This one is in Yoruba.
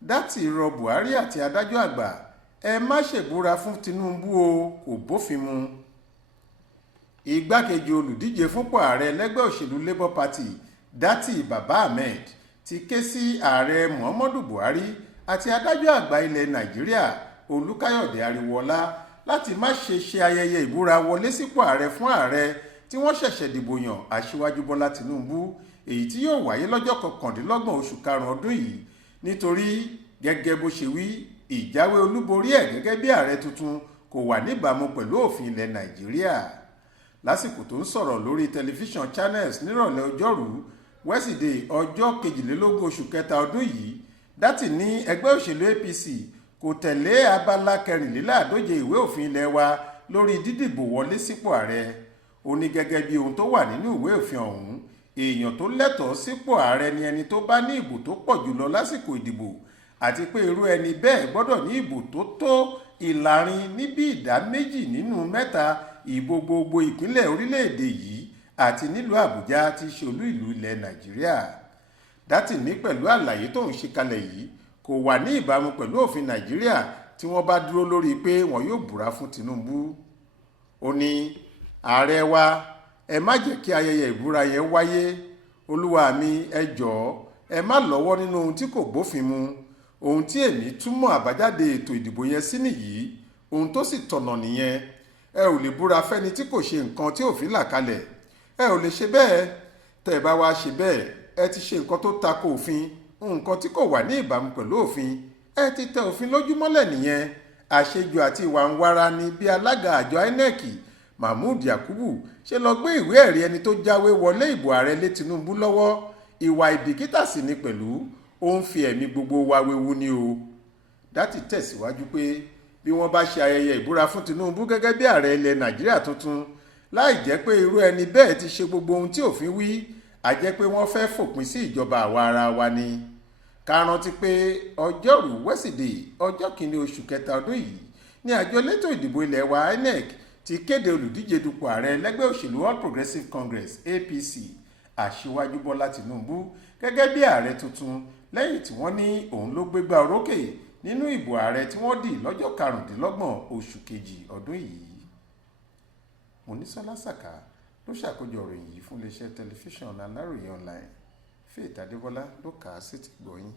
Datti rọ Buhari àti Adajọ àgbà ẹ má ṣèbúra fún Tinubu o, kò bófin mu. Igbákejì olùdíje fúnpò ààrẹ lẹ́gbẹ́ òṣèlú Labour Party Datti Baba Ahmed ti ké sí ààrẹ Muhammadu Buhari àti Adajọ àgbà ilẹ̀ Nàìjíríà Olúkáyọ̀dé Ariwọlá láti má ṣe ayẹyẹ ìbúra wọlé sípò ààrẹ fún ààrẹ tí wọ́n ṣẹ̀ṣẹ̀ dìbò yàn Aṣíwájú Bọ́lá Tinubu, èyí tí yóò wáyé lọ́jọ́ 29 oṣù karùn-ún ọdún yìí, nítorí gẹ́gẹ́ bó ṣe wí, ìjáwé olúborí ẹ̀ gẹ́gẹ́ bí ààrẹ tuntun kò wà níbàámu pẹ̀lú òfin ilẹ̀ Nàìjíríà. Lásìkò tó ń sọ̀rọ̀ lórí tẹlifíṣàn Channels nírọ̀lẹ́ ọjọ́rú Wẹ́sídẹ̀ẹ́ ọjọ́ 22 oṣù kẹta ọdún yìí, Datti ní ẹgbẹ́ òṣèlú APC kò tẹ̀lé abala 54 ìwé òfin ilẹ̀ wa lórí dídìbò wọlé sípò ààrẹ. Ó ní gẹ́gẹ́ bí ohun tó wà nínú ìwé òfin ọ̀hún, èèyàn tó lẹ́tọ̀ọ́ sípò ààrẹ ni ẹni tó bá ní ìbò tó pọ̀ jùlọ lásìkò ìdìbò, àti pé irú ẹni bẹ́ẹ̀ gbọ́dọ̀ ní ìbò tó tó ìlàrin ní bí ìdá 2 nínú 3 ìbò gbogbo ìpínlẹ̀ orílẹ̀-èdè yìí àti nílùú Àbújá tí í ṣe olú ìlú ilẹ̀ Nàìjíríà. Datti ní pẹ̀lú àlàyé tó ń ṣe kalẹ̀ yìí kò wà ní ìbámu pẹ̀lú òfin Nàìjíríà tí wọ́n bá dúró lórí pé wọn yóò búra fún Tinubu. Ó ní, ààrẹ wa, ẹ má jẹ́ kí ayẹyẹ ìbúra yẹn wáyé. Olúwa mi, ẹ jọ̀ọ́ ẹ má lọ́wọ́ nínú ohun tí kò bófin mu. Ohun tí èmi túmọ̀ àbájáde ètò ìdìbò yẹn sí nìyí, ohun tó sì tọ̀nà nìyẹn. Ẹ ò lè búra fẹ́ni tí kò ṣe nǹkan tí òfin là kalẹ̀. Ẹ ò lè ṣe bẹ́ẹ̀. Tẹ́ ẹ bá wá ṣe bẹ́ẹ̀, ẹ ti ṣe nǹkan tó tako òfin, nǹkan tí kò wà ní ìbámu pẹ̀lú òfin. Ẹ ti tẹ òfin lójú mọ́lẹ̀ nìyẹn. Àṣejù àti ìwà ń wára ni bí alága àjọ INEC Mahmood Yakubu ṣe lọ gbé ìwé ẹ̀rí ẹni tó jáwé wọlé ìbò ààrẹ lé Tinubu lọ́wọ́. Ìwà ìbìkítà sì ni pẹ̀lú, ó ń fi ẹ̀mí gbogbo wa wewu ni o. Datti tẹ̀síwájú pé bí wọ́n bá ṣe ayẹyẹ ìbúra fún Tinubu gẹ́gẹ́ bí ààrẹ ilẹ̀ Nàìjíríà tuntun, láì jẹ́ pé irú ẹni bẹ́ẹ̀ ti ṣe gbogbo ohun tí òfin wí, a jẹ́ pé wọ́n fẹ́ fòpin sí ìjọba àwa ara wa ni. Ká rántí pé ọjọ́rú Wẹ́sídẹ̀ẹ́ ọjọ́ 1 oṣù kẹta ọdún yìí ni àjọ elétò ìdìbò ilẹ̀ wa INEC ti kéde olùdíje dupò ààrẹ lẹ́gbẹ́ òṣèlú All Progressives Congress APC Aṣíwájú Bọ́lá Tinubu gẹ́gẹ́ bí ààrẹ tuntun, lẹ́yìn tí wọ́n ní òun ló gbégbá orókè nínú ìbò ààrẹ tí wọ́n dì lọ́jọ́ 25 oṣù kejì ọdún yìí. Monísọ́lá Sàká ló ṣàkójọ ìròyìn yìí fún iléeṣẹ́ tẹlifíṣàn Aláròyé online. Faith Adébọ́lá ló kà á sétígbọ̀ọ́ yín.